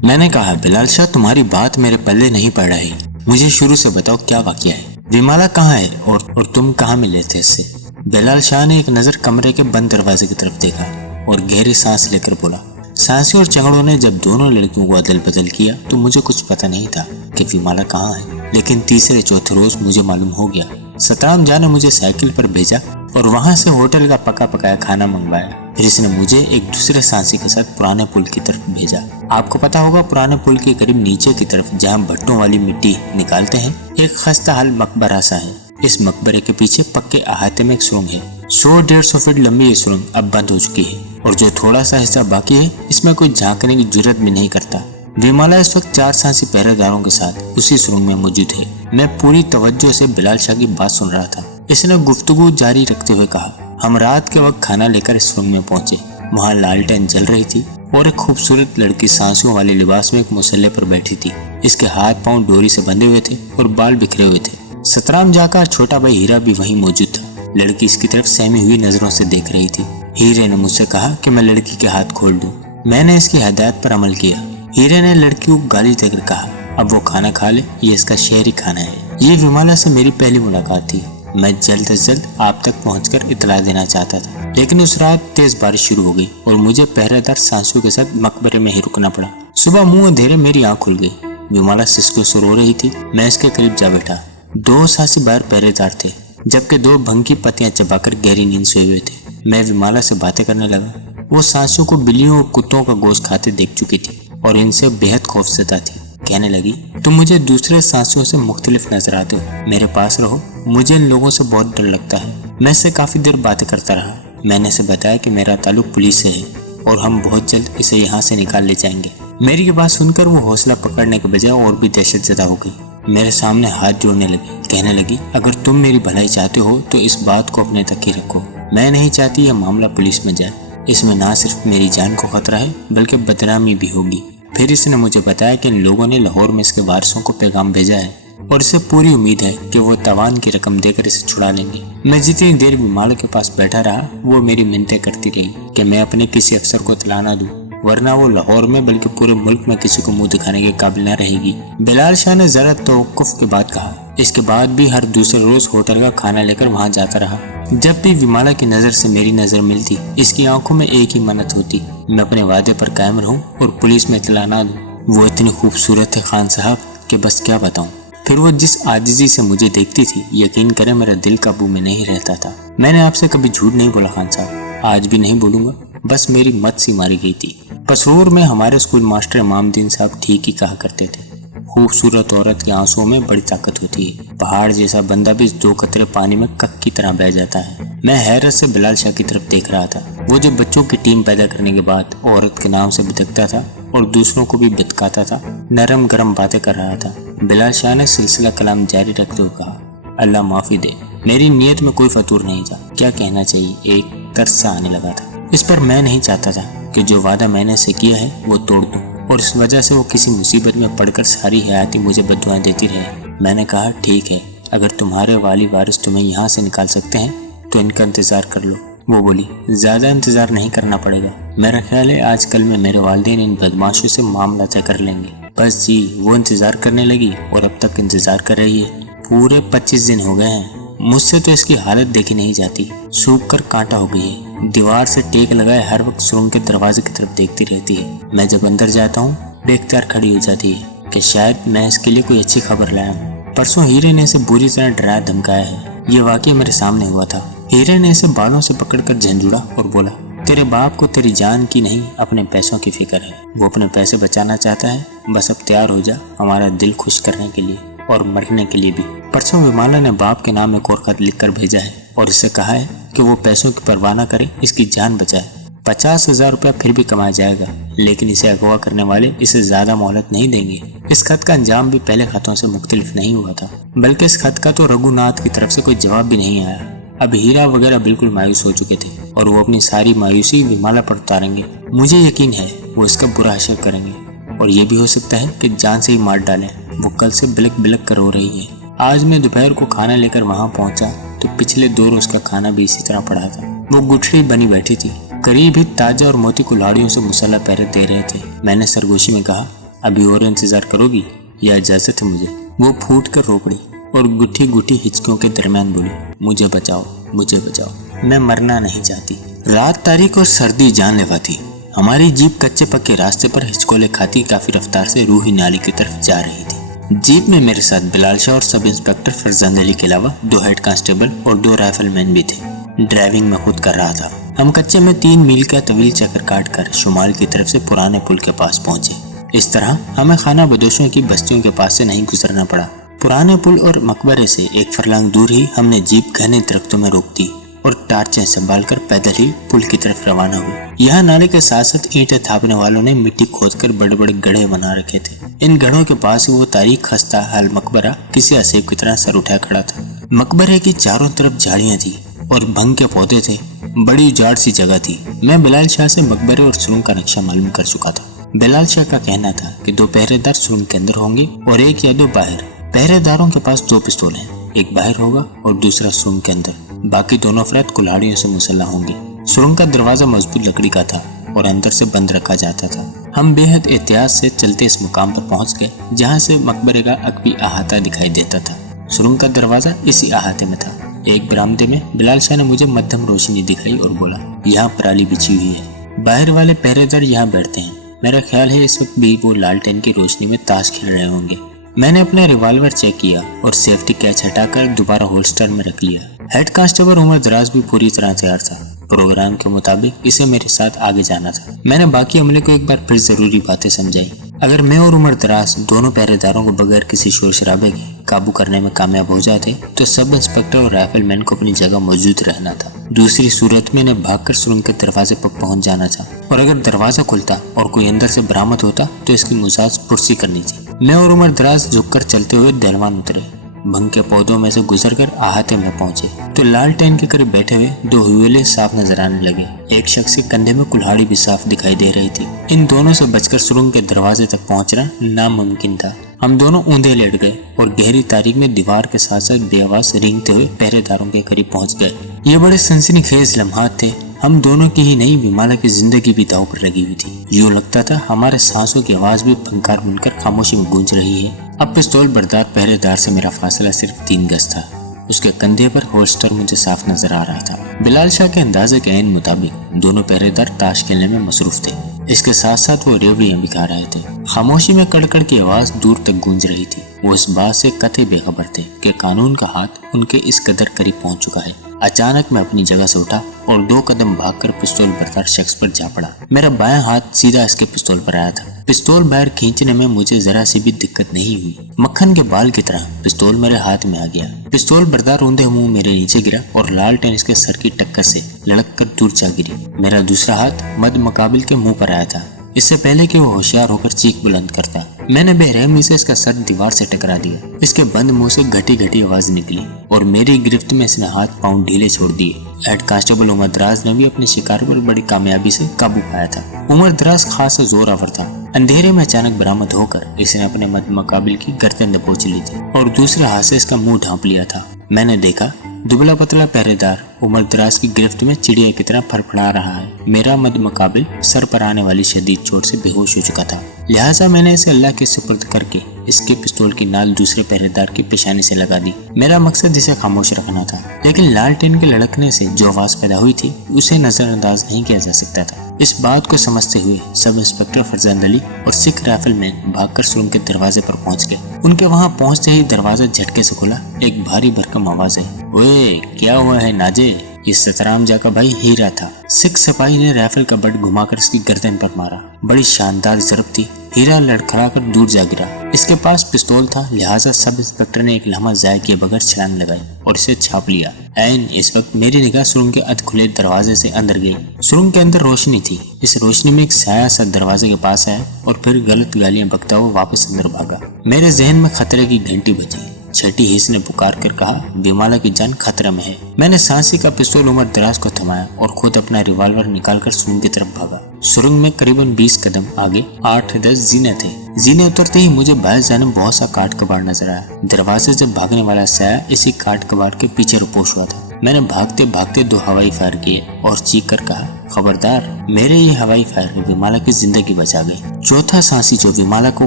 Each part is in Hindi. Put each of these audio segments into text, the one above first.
मैंने कहा, बिलाल शाह तुम्हारी बात मेरे पल्ले नहीं पड़ रही। मुझे शुरू से बताओ क्या वाकया है। विमाला कहाँ है और तुम कहाँ मिले थे इससे? बिलाल शाह ने एक नजर कमरे के बंद दरवाजे की तरफ देखा और गहरी सांस लेकर बोला, सांसी और चंगड़ों ने जब दोनों लड़कियों को अदल बदल किया तो मुझे कुछ पता नहीं था कि विमाला कहाँ है, लेकिन तीसरे चौथे रोज मुझे मालूम हो गया। सतराम जा ने मुझे साइकिल पर भेजा और वहां से होटल का पका पकाया खाना मंगवाया। फिर इसने मुझे एक दूसरे सांसी के साथ पुराने पुल की तरफ भेजा। आपको पता होगा, पुराने पुल के करीब नीचे की तरफ जहाँ भट्टों वाली मिट्टी निकालते हैं, एक खस्ता हाल मकबरा सा है। इस मकबरे के पीछे पक्के अहाते में एक सुरंग है। 100-150 फीट लंबी ये सुरंग अब बंद हो चुकी है और जो थोड़ा सा हिस्सा बाकी है इसमें कोई झांकने की जरूरत भी नहीं करता। विमाला इस वक्त 4 सांसी पहरेदारों के साथ उसी सुरंग में मौजूद है। मैं पूरी तवज्जो से बिलाल शाह की बात सुन रहा था। इसने गुफ्तगू जारी रखते हुए कहा, हम रात के वक्त खाना लेकर इस सुरंग में पहुंचे। वहाँ लालटेन जल रही थी और एक खूबसूरत लड़की सांसियों वाले लिबास में एक मुसल्ले पर बैठी थी। इसके हाथ पांव डोरी से बंधे हुए थे और बाल बिखरे हुए थे। सतराम जाका छोटा भाई हीरा भी वहीं मौजूद था। लड़की इसकी तरफ सहमी हुई नजरों से देख रही थी। हीरे ने मुझसे कहा कि मैं लड़की के हाथ खोल दूं। मैंने इसकी हिदायत पर अमल किया। हीरे ने लड़की को गाली देकर कहा, अब वो खाना खा ले, ये इसका शहरी खाना है। ये विमाला से मेरी पहली मुलाकात थी। मैं जल्द से जल्द आप तक पहुंचकर इतला देना चाहता था, लेकिन उस रात तेज बारिश शुरू हो गई और मुझे पहरेदार सांसों के साथ मकबरे में ही रुकना पड़ा। सुबह मुंह अंधेरे मेरी आंख खुल गई। विमाला सिसको से रो रही थी। मैं इसके करीब जा बैठा। 2 सांसी बाहर पहरेदार थे, जबकि 2 भंग की पत्तियां चबाकर गहरी नींद सोए हुए थे। मैं विमाला से बातें करने लगा। वो सांसों को बिल्लियों और कुत्तों का गोश्त खाते देख चुकी थी और इनसे बेहद खौफजदा थी। कहने लगी, तुम मुझे दूसरे सांसियों से मुख्तलिफ नजर आते हो, मेरे पास रहो, मुझे इन लोगों से बहुत डर लगता है। मैं इससे काफी देर बातें करता रहा। मैंने इसे बताया कि मेरा ताल्लुक पुलिस से है और हम बहुत जल्द इसे यहाँ से निकाल ले जाएंगे। मेरी ये बात सुनकर वो हौसला पकड़ने के बजाय और भी दहशतजदा हो गई। मेरे सामने हाथ जोड़ने लगी। कहने लगी, अगर तुम मेरी भलाई चाहते हो तो इस बात को अपने तक ही रखो। मैं नहीं चाहती यह मामला पुलिस में जाए। इसमें ना सिर्फ मेरी जान को खतरा है बल्कि बदनामी भी होगी। फिर इसने मुझे बताया कि इन लोगों ने लाहौर में इसके वारिसों को पैगाम भेजा है और इसे पूरी उम्मीद है कि वो तवान की रकम देकर इसे छुड़ा लेंगे। मैं जितनी देर विमाला के पास बैठा रहा, वो मेरी मिन्नतें करती रही कि मैं अपने किसी अफसर को इत्तला ना दूं, वरना वो लाहौर में बल्कि पूरे मुल्क में किसी को मुंह दिखाने के काबिल न रहेगी। बिलाल शाह ने जरा तवक्कुफ के बाद कहा। इसके बाद भी हर दूसरे रोज होटल का खाना लेकर वहाँ जाता रहा। जब भी विमाला की नजर से मेरी नजर मिलती, इसकी आंखों में एक ही मन्नत होती, मैं अपने वादे पर कायम रहूं और पुलिस में इत्तला ना दूं। वो इतनी खूबसूरत है खान साहब कि बस क्या बताऊं। फिर वो जिस आजिजी से मुझे देखती थी, यकीन करें मेरा दिल काबू में नहीं रहता था। मैंने आपसे कभी झूठ नहीं बोला खान साहब, आज भी नहीं बोलूंगा, बस मेरी मत सी मारी गई थी। पसरूर में हमारे स्कूल मास्टर इमामुद्दीन साहब ठीक ही कहा करते थे, खूबसूरत औरत के आंसुओं में बड़ी ताकत होती है। पहाड़ जैसा बंदा भी 2 कतरे पानी में कक की तरह बह जाता है। मैं हैरत से बिलाल शाह की तरफ देख रहा था। वो जो बच्चों की टीम पैदा करने के बाद औरत के नाम से बिदकता था और दूसरों को भी बिदकाता था, नरम गरम बातें कर रहा था। बिलाल शाह ने सिलसिला कलाम जारी रखते हुए कहा, अल्लाह माफी दे, मेरी नीयत में कोई फतूर नहीं था। क्या कहना चाहिए, एक तरस सा आने लगा था। इस पर मैं नहीं चाहता था कि जो वादा मैंने से किया है वो तोड़ दूं और इस वजह से वो किसी मुसीबत में पड़कर सारी हयाती मुझे बद्दुआएं देती रहे। मैंने कहा, ठीक है, अगर तुम्हारे वाली वारिस तुम्हें यहाँ से निकाल सकते हैं तो इनका इंतजार कर लो। वो बोली, ज्यादा इंतजार नहीं करना पड़ेगा, मेरा ख्याल है आजकल में मेरे वालिदैन इन बदमाशों से मामला तय कर लेंगे। बस जी, वो इंतजार करने लगी और अब तक इंतजार कर रही है। पूरे 25 दिन हो गए हैं। मुझसे तो इसकी हालत देखी नहीं जाती, सूख कर कांटा हो गई है। दीवार से टेक लगाए हर वक्त सुरंग के दरवाजे की तरफ देखती रहती है। मैं जब अंदर जाता हूँ बेख्तियार खड़ी हो जाती है कि शायद मैं इसके लिए कोई अच्छी खबर लाया हूँ। परसों हीरे ने इसे बुरी तरह डराया धमकाया है। ये वाकई मेरे सामने हुआ था। हीरे ने इसे बालों से पकड़कर झंझोड़ा और बोला, तेरे बाप को तेरी जान की नहीं अपने पैसों की फिक्र है। वो अपने पैसे बचाना चाहता है, बस अब तैयार हो जा हमारा दिल खुश करने के लिए और मरने के लिए भी। परसों विमाला ने बाप के नाम एक और खत लिखकर भेजा है और इससे कहा है कि वो पैसों की परवाह न करे, इसकी जान बचाए। 50,000 रुपया फिर भी कमाया जाएगा, लेकिन इसे अगवा करने वाले इसे ज्यादा मोहलत नहीं देंगे। इस खत का अंजाम भी पहले खतों से मुख्तलिफ नहीं हुआ था, बल्कि इस खत का तो रघुनाथ की तरफ से कोई जवाब भी नहीं आया। अब हीरा वगैरह बिल्कुल मायूस हो चुके थे और वो अपनी सारी मायूसी विमाला पर उतारेंगे। मुझे यकीन है वो इसका बुरा हशर करेंगे और ये भी हो सकता है कि जान से ही मार डालें। वो कल से बिलक बिलक कर रो रही है। आज मैं दोपहर को खाना लेकर वहाँ पहुँचा तो पिछले 2 रोज का खाना भी इसी तरह पड़ा था। वो गुठड़ी बनी बैठी थी। करीब ही ताजा और मोती कुल्हाड़ियों से मुसल्ला पहरे दे रहे थे। मैंने सरगोशी में कहा, अभी और इंतजार करोगी या इजाजत है मुझे? वो फूट कर रो पड़ी और गुट्ठी गुट्ठी हिचकों के दरमियान बोली, मुझे बचाओ, मुझे बचाओ, मैं मरना नहीं चाहती। रात तारीख और सर्दी जानलेवा थी। हमारी जीप कच्चे पक्के रास्ते पर हिचकोले खाती काफी रफ्तार से रूही नाली की तरफ जा रही थी। जीप में मेरे साथ बिलाल शाह और सब इंस्पेक्टर फरजान अली के अलावा 2 हेड कांस्टेबल और 2 राइफलमैन भी थे। ड्राइविंग में खुद कर रहा था। हम कच्चे में 3 मील का तवील चक्कर काट कर शुमाल की तरफ से पुराने पुल के पास पहुंचे। इस तरह हमें खाना बदोशों की बस्तियों के पास से नहीं गुजरना पड़ा। पुराने पुल और मकबरे से 1 फरलांग दूर ही हमने जीप घने दरख्तों में रोक दी और टार्चें संभाल कर पैदल ही पुल की तरफ रवाना हुए। यहाँ नाले के साथ साथ ईंटें थापने वालों ने मिट्टी खोदकर बड़े बड़े गड्ढे बना रखे थे। इन गड्ढों के पास ही वो तारीख खस्ता हाल मकबरा किसी असेब की तरह सर उठाए खड़ा था। मकबरे की चारों तरफ झाड़ियां थी और भंग के पौधे थे। बड़ी उजाड़ सी जगह थी। मैं बिलाल शाह से मकबरे और सुरंग का नक्शा मालूम कर चुका था। बिलाल शाह का कहना था कि 2 पहरेदार सुरंग के अंदर होंगे और 1 या 2 बाहर। पहरेदारों के पास 2 पिस्तौल हैं, एक बाहर होगा और दूसरा सुरंग के अंदर। बाकी दोनों अफराद कुल्हाड़ियों से मुसल्लह होंगे। सुरंग का दरवाजा मजबूत लकड़ी का था और अंदर से बंद रखा जाता था। हम बेहद एहतियात से चलते इस मुकाम पर पहुंच गए जहां से मकबरे का अकबी अहाता दिखाई देता था। सुरंग का दरवाजा इसी अहाते में था। एक बरामदे में बिलाल शाह ने मुझे मध्यम रोशनी दिखाई और बोला, यहाँ पराली बिछी हुई है, बाहर वाले पहरेदार यहाँ बैठते हैं। मेरा ख्याल है इस वक्त भी वो लालटेन की रोशनी में ताश खेल रहे होंगे। मैंने अपना रिवॉल्वर चेक किया और सेफ्टी कैच हटाकर दोबारा होल्स्टर में रख लिया। हेड कांस्टेबल उमर दराज भी पूरी तरह तैयार था। प्रोग्राम के मुताबिक इसे मेरे साथ आगे जाना था। मैंने बाकी अमले को एक बार फिर जरूरी बातें समझाई। अगर मैं और उमर दराज दोनों पहरेदारों को बगैर किसी शोर शराबे के काबू करने में कामयाब हो जाते तो सब इंस्पेक्टर और राइफलमैन को अपनी जगह मौजूद रहना था। दूसरी सूरत में इन्हें भागकर सुरंग के दरवाजे पर पहुंच जाना था और अगर दरवाजा खुलता और कोई अंदर से बरामद होता तो इसकी मुजाज पुरसी करनी थी। मैं और उमर दराज झुककर चलते हुए दहलवान उतरे। भंग के पौधों में से गुजरकर अहाते में पहुंचे तो लालटेन के करीब बैठे हुए 2 हवेले साफ नजर आने लगे। एक शख्स के कंधे में कुल्हाड़ी भी साफ दिखाई दे रही थी। इन दोनों से बचकर सुरंग के दरवाजे तक पहुंचना नामुमकिन था। हम दोनों ऊंधे लेट गए और गहरी तारीख में दीवार के साथ साथ बेआवाज रेंगते हुए पहरेदारों के करीब पहुंच गए। ये बड़े सनसनीखेज लम्हात थे। हम दोनों की ही नहीं विमाला की जिंदगी भी दांव पर लगी हुई थी। यूं लगता था हमारे सांसों की आवाज भी फंकार बनकर खामोशी में गूंज रही है। अब पिस्तौल बरदार पहरेदार से मेरा फासला सिर्फ 3 गज था। उसके कंधे पर होल्स्टर मुझे साफ नजर आ रहा था। बिलाल शाह के अंदाजे के ऐन मुताबिक दोनों पहरेदार ताश खेलने में मसरूफ थे। इसके साथ साथ वो रेवड़ियां भी खा रहे थे। खामोशी में कड़कड़ की आवाज दूर तक गूंज रही थी। वो इस बात से कतई बेखबर थे कि कानून का हाथ उनके इस कदर करीब पहुंच चुका है। अचानक मैं अपनी जगह से उठा और 2 कदम भागकर पिस्तौल बरदार शख्स पर जा पड़ा। मेरा बायां हाथ सीधा इसके पिस्तौल पर आया था। पिस्तौल बाहर खींचने में मुझे जरा सी भी दिक्कत नहीं हुई। मक्खन के बाल की तरह पिस्तौल मेरे हाथ में आ गया। पिस्तौल बरदार ऊंधे मुंह मेरे नीचे गिरा और लालटेन इसके सर की टक्कर से लड़क कर दूर जा गिरी। मेरा दूसरा हाथ मद मुकाबिल के मुंह पर आया था। इससे पहले कि वो होशियार होकर चीख बुलंद करता, मैंने बेरहमी से इसका सर दीवार से टकरा दिया। इसके बंद मुंह से घटी घटी आवाज निकली और मेरी गिरफ्त में इसने हाथ पांव ढीले छोड़ दिए। हेड कांस्टेबल उमर दराज ने भी अपने शिकार पर बड़ी कामयाबी से काबू पाया था। उमर दराज खासा जोर आवर था। अंधेरे में अचानक बरामद होकर इसने अपने मद मुकाबिल की गर्दन दबोच ली थी और दूसरे हाथ से इसका मुंह ढांप लिया था। मैंने देखा दुबला पतला पहरेदार उमर दराज की गिरफ्त में चिड़िया की तरह फड़फड़ा रहा है। मेरा मद मुकाबिल सर पर आने वाली शदीद चोट से बेहोश हो चुका था। लिहाजा मैंने इसे अल्लाह के सुपुर्द करके इसके पिस्तौल की नाल दूसरे पहरेदार की पेशानी से लगा दी। मेरा मकसद इसे खामोश रखना था, लेकिन लालटेन के लड़कने से जो आवाज पैदा हुई थी उसे नजरअंदाज नहीं किया जा सकता था। इस बात को समझते हुए सब इंस्पेक्टर फरजान अली और सिख राइफलमैन भागकर सुरंग के दरवाजे पर पहुंच गए। उनके वहां पहुंचते ही दरवाजा झटके से खुला। एक भारी भरकम आवाज आई, ओए क्या हुआ है नाजे? ये सतराम जा का भाई हीरा था। सिख सिपाही ने राइफल का बट घुमाकर इसकी गर्दन पर मारा। बड़ी शानदार जरब थी। हीरा लड़खड़ाकर दूर जा गिरा। इसके पास पिस्तौल था, लिहाजा सब इंस्पेक्टर ने एक लम्हा जाया किए बगैर छलांग लगाई और इसे छाप लिया। ऐन इस वक्त मेरी निगाह सुरंग के अध खुले दरवाजे से अंदर गई। सुरंग के अंदर रोशनी थी। इस रोशनी में एक साया सा दरवाजे के पास आया और फिर गलत गालियां बकता हुआ वापस अंदर भागा। मेरे जहन में खतरे की घंटी बजी। छठी हिस्स ने पुकार कर कहा, विमाला की जान खतरे में है। मैंने सांसी का पिस्तौल उमर दराज को थमाया और खुद अपना रिवॉल्वर निकालकर सुरंग की तरफ भागा। सुरंग में करीबन 20 कदम आगे 8-10 जीने थे। जीने उतरते ही मुझे बाहर जाने बहुत सा काट कबाड़ नजर आया। दरवाजे से भागने वाला साया इसी काट कबाड़ के पीछे रुपोश हुआ था। मैंने भागते भागते 2 हवाई फायर किए और चीख कर कहा, खबरदार, मेरे ये हवाई फायर विमाला की जिंदगी बचा गई। चौथा सांसी जो विमाला को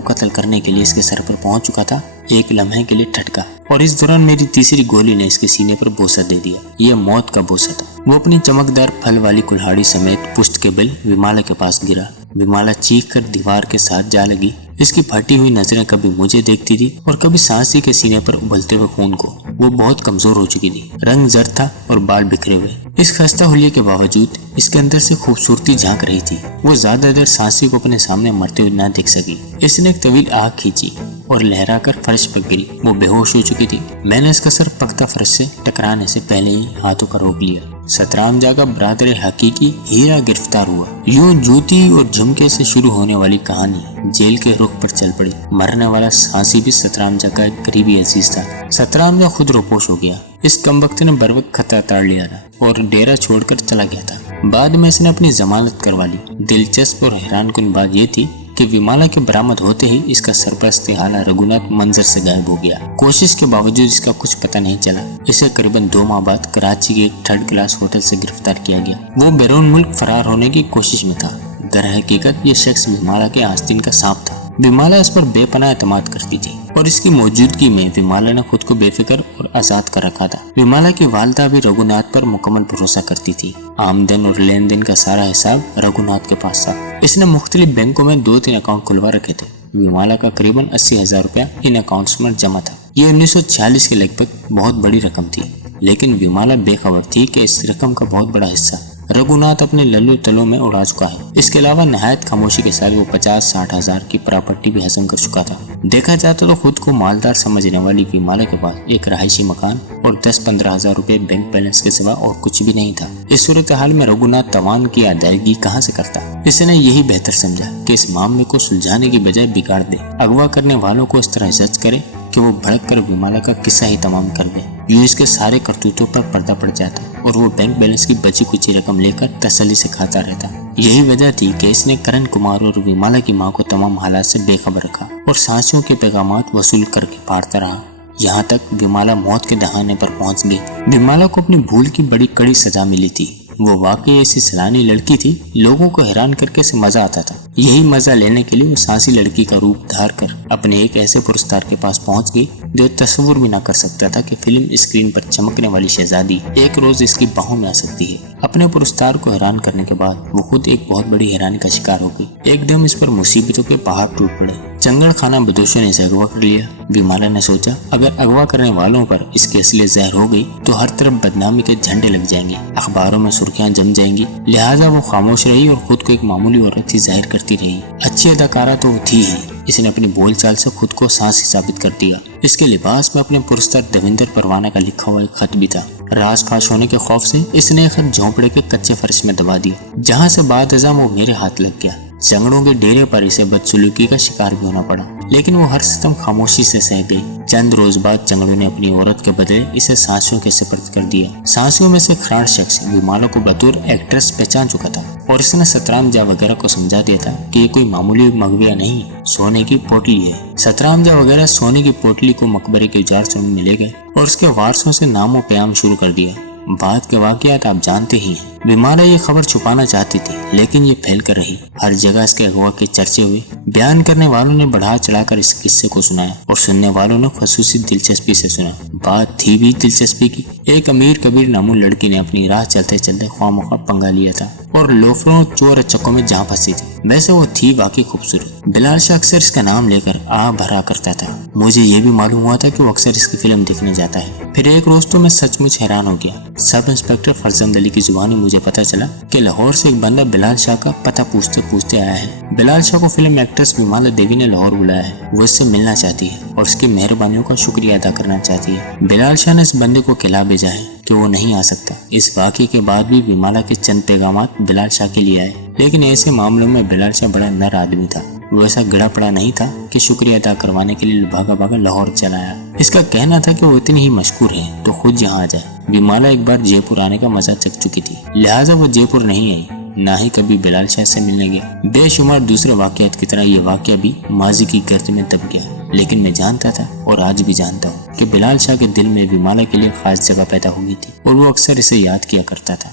कत्ल करने के लिए इसके सर पर पहुंच चुका था, एक लम्हे के लिए ठटका और इस दौरान मेरी तीसरी गोली ने इसके सीने पर बोसा दे दिया। यह मौत का बोसा था। वो अपनी चमकदार फल वाली कुल्हाड़ी समेत पुष्ट के बिल विमाला के पास गिरा। विमाला चीख कर दीवार के साथ जा लगी। इसकी फटी हुई नजरें कभी मुझे देखती थी और कभी सांसी के सीने पर उबलते हुए खून को। वो बहुत कमजोर हो चुकी थी, रंग जर्द था और बाल बिखरे हुए। इस खस्ता हुलिये के बावजूद इसके अंदर से खूबसूरती झांक रही थी। वो ज्यादा देर सांसी को अपने सामने मरते हुए न देख सकी। इसने एक तवील आग खींची और लहराकर फर्श पर गिरी। वो बेहोश हो चुकी थी। मैंने इसका सर पख्ता फर्श से टकराने से पहले ही हाथों पर रोक लिया। सतरामजा का बरादर हकीकी हीरा गिरफ्तार हुआ। यूं जूती और झुमके से शुरू होने वाली कहानी जेल के रुख पर चल पड़ी। मरने वाला सांसी भी सतरामजा का एक करीबी अजीज था। सतरामजा खुद रोपोश हो गया। इस कमबख्त ने बरवक्त खतरा ताड़ लिया था और डेरा छोड़कर चला गया था। बाद में इसने अपनी जमानत करवा ली। दिलचस्प और हैरानकुन बात यह थी कि विमाला के बरामद होते ही इसका सरपरस्त हाला रघुनाथ मंजर से गायब हो गया। कोशिश के बावजूद इसका कुछ पता नहीं चला। इसे करीबन 2 माह बाद कराची के एक 3rd क्लास होटल से गिरफ्तार किया गया। वो बैरून मुल्क फरार होने की कोशिश में था। दर हकीकत ये शख्स विमाला के आस्तीन का सांप था। विमाला इस पर बेपनाह एतमाद करती थी और इसकी मौजूदगी में विमाला ने खुद को बेफिक्र और आजाद कर रखा था। विमाला की वालिदा भी रघुनाथ पर मुकम्मल भरोसा करती थी। आमदन और लेन देन का सारा हिसाब रघुनाथ के पास था। इसने मुख्तलिफ बैंकों में 2-3 अकाउंट खुलवा रखे थे। विमाला का करीबन 80,000 रुपया इन अकाउंट्स में जमा था। ये 1946 के लगभग बहुत बड़ी रकम थी, लेकिन विमाला बेखबर थी कि इस रकम का बहुत बड़ा हिस्सा रघुनाथ अपने लल्लू तलों में उड़ा चुका है। इसके अलावा नहायत खामोशी के साथ वो 50-60 हजार की प्रॉपर्टी भी हजम कर चुका था। देखा जाता तो खुद को मालदार समझने वाली विमाला के पास एक रहायशी मकान और 10-15 हजार रुपए बैंक बैलेंस के सिवा और कुछ भी नहीं था। इस सूरत हाल में रघुनाथ तवान की अदायगी कहाँ से करता? इसने यही बेहतर समझा कि इस मामले को सुलझाने की बजाय बिगाड़ दे, अगवा करने वालों को इस तरह जज करे कि वो भड़क कर विमाला का किस्सा ही तमाम कर दे। यूं इसके सारे करतूतों पर पर्दा पड़ जाता और वो बैंक बैलेंस की बची कुची रकम लेकर तसल्ली से खाता रहता। यही वजह थी कि इसने करण कुमार और विमाला की मां को तमाम हालात से बेखबर रखा और सांसियों के पैगामात वसूल करके फाड़ता रहा। यहाँ तक विमाला मौत के दहाने पर पहुंच गई। विमाला को अपनी भूल की बड़ी कड़ी सजा मिली थी। वो वाकई ऐसी सलानी लड़की थी, लोगों को हैरान करके से मजा आता था। यही मजा लेने के लिए वो सांसी लड़की का रूप धार कर अपने एक ऐसे पुरस्कार के पास पहुंच गई जो तस्वुर भी ना कर सकता था कि फिल्म स्क्रीन पर चमकने वाली शहजादी एक रोज इसकी बाहों में आ सकती है। अपने पुरस्कार को हैरान करने के बाद वो खुद एक बहुत बड़ी हैरानी का शिकार हो गई। एकदम इस पर मुसीबतों के पहाड़ टूट पड़े। चंगड़ खाना बदोशों ने इसे अगवा कर लिया। विमाला ने सोचा, अगर अगवा करने वालों पर इसकी असलियत ज़ाहिर हो गई तो हर तरफ बदनामी के झंडे लग जाएंगे, अखबारों में सुर्खियां जम जाएंगी। लिहाजा वो खामोश रही और खुद को एक मामूली औरत ही जाहिर करती रही। अच्छी अदाकारा तो वो थी ही, इसने अपनी बोलचाल से खुद को सांसी साबित कर दिया। इसके लिबास में अपने पुरस्कार देवेंद्र परवाना का लिखा हुआ एक खत भी था। राज फाश होने के खौफ से इसने एक खत झोंपड़े के कच्चे फर्श में दबा दिया, जहाँ से बाद अज़ां वो मेरे हाथ लग गया। जंगड़ों के डेरे पर इसे बदसलूकी का शिकार भी होना पड़ा, लेकिन वो हर सितम खामोशी से सह गई। चंद रोज बाद चंगड़ों ने अपनी औरत के बदले इसे सांसियों के सुपर्द कर दिया। सांसियों में से खराड़ शख्स विमाला को बतौर एक्ट्रेस पहचान चुका था और इसने सतरामजा वगैरह को समझा दिया था कि ये कोई मामूली मगविया नहीं, सोने की पोटली है। सतरामजा वगैरह सोने की पोटली को मकबरे के उजाड़ में ले गए और उसके वारसों से नामो कयाम शुरू कर दिया। बाद के वाकयात आप जानते ही हैं। विमाला ये खबर छुपाना चाहती थी, लेकिन ये फैल कर रही। हर जगह इसके अगवा के चर्चे हुए। बयान करने वालों ने बढ़ा चढ़ाकर इस किस्से को सुनाया और सुनने वालों ने खसूसी दिलचस्पी से सुना। बात थी भी दिलचस्पी की। एक अमीर कबीर नामू लड़की ने अपनी राह चलते चलते ख्वामख्वा पंगा लिया था और लोफरों चोर चक्कों में जहाँ फंसी थी। वैसे वो थी वाकई खूबसूरत। बिलाल शाह अक्सर इसका नाम लेकर आ भरा करता था। मुझे ये भी मालूम हुआ था कि वो अक्सर इसकी फिल्म देखने जाता है। फिर एक रोज तो मैं सचमुच हैरान हो गया। सब इंस्पेक्टर फरजंद अली की जुबानी मुझे पता चला कि लाहौर से एक बंदा बिलाल शाह का पता पूछते पूछते आया है। बिलाल शाह को फिल्म एक्ट्रेस विमाला देवी ने लाहौर बुलाया है। वो इससे मिलना चाहती है और उसकी मेहरबानियों का शुक्रिया अदा करना चाहती है। बिलाल शाह ने इस बंदे को खिला भेजा है कि वो नहीं आ सकता। इस वाक़े के बाद भी विमाला के चंद पैगामात बिलाल शाह के लिए आए, लेकिन ऐसे मामलों में बिलाल शाह बड़ा नर आदमी था। वो ऐसा गिड़ा पड़ा नहीं था कि शुक्रिया अदा करवाने के लिए भागा भागा लाहौर चला आया। इसका कहना था कि वो इतनी ही मशहूर है तो खुद यहाँ आ जाए। विमाला एक बार जयपुर आने का मजा चख चुकी थी, लिहाजा वो जयपुर नहीं आई, ना ही कभी बिलाल शाह से मिलने गई। बेशुमार दूसरे वाकयात की तरह ये वाकया भी माजी की गर्द में दब गया। लेकिन मैं जानता था और आज भी जानता हूँ कि बिलाल शाह के दिल में विमाला के लिए खास जगह पैदा हुई थी और वो अक्सर इसे याद किया करता था।